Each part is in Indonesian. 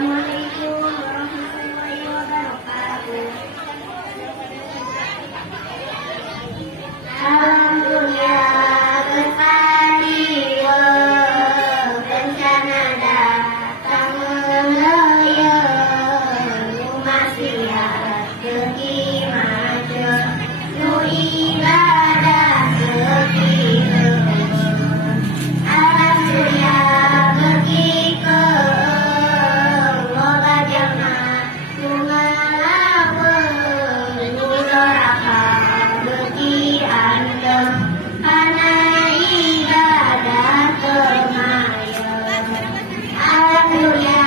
Assalamualaikum warahmatullahi wabarakatuh. Alam dunia berpadi bencana datang melaya, maksiat pergi maju, nu ibadah pergi alam dunia pergi ke loba jamaah nu ngalaweun nu doraka pergi andem kana ibadah termayun alam dunia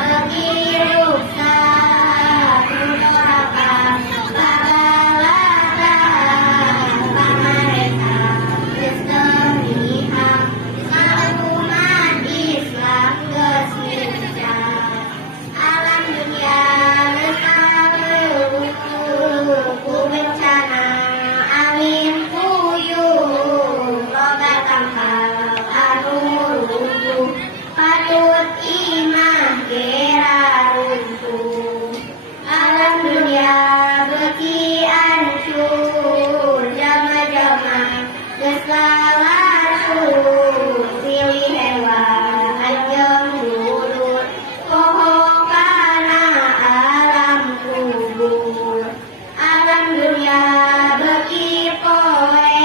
pergi rusak nu doraka pagalatan pamarentah geus temihak umat Islam geus mincah alam dunia geus kaweruh ku bencana angin puyuh loba tangkal anu rubuh patut imah gera runtuh alam dunia beuki ancur jama-jama geus lalasu silih hewan anjeun bulut poho kana alam kubur alam dunia beuki poe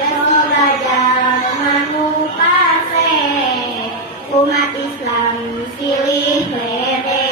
geus loba jalma nu pase umat Islam silih lede